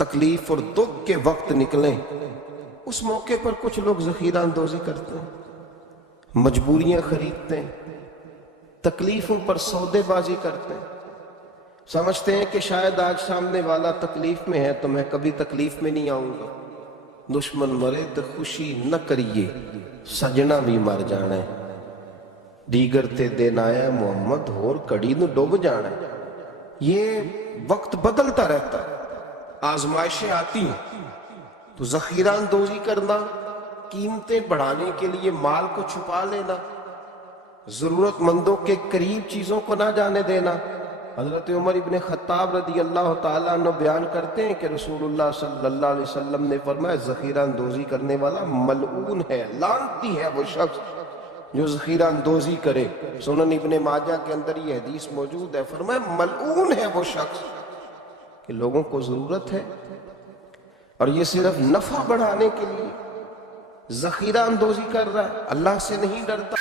تکلیف اور دکھ کے وقت نکلیں، اس موقع پر کچھ لوگ ذخیرہ اندوزی کرتے ہیں، مجبوریاں خریدتے ہیں، تکلیفوں پر سودے بازی کرتے ہیں، سمجھتے ہیں کہ شاید آج سامنے والا تکلیف میں ہے تو میں کبھی تکلیف میں نہیں آؤں گا۔ دشمن مرے تو خوشی نہ کریے، سجنا بھی مر جانا ہے، دیگر تے دن آیا محمد ہور کڑی نو ڈوب جانا ہے۔ یہ وقت بدلتا رہتا ہے، آزمائشیں آتی ہیں، تو ذخیرہ اندوزی کرنا، قیمتیں بڑھانے کے لیے مال کو چھپا لینا، ضرورت مندوں کے قریب چیزوں کو نہ جانے دینا۔ حضرت عمر ابن خطاب رضی اللہ تعالیٰ عنہ بیان کرتے ہیں کہ رسول اللہ صلی اللہ علیہ وسلم نے فرمایا ذخیرہ اندوزی کرنے والا ملعون ہے، لعنتی ہے وہ شخص جو ذخیرہ اندوزی کرے۔ سنن ابن ماجہ کے اندر یہ حدیث موجود ہے، فرمایا ملعون ہے وہ شخص کہ لوگوں کو ضرورت ہے اور یہ صرف نفع بڑھانے کے لیے ذخیرہ اندوزی کر رہا ہے، اللہ سے نہیں ڈرتا۔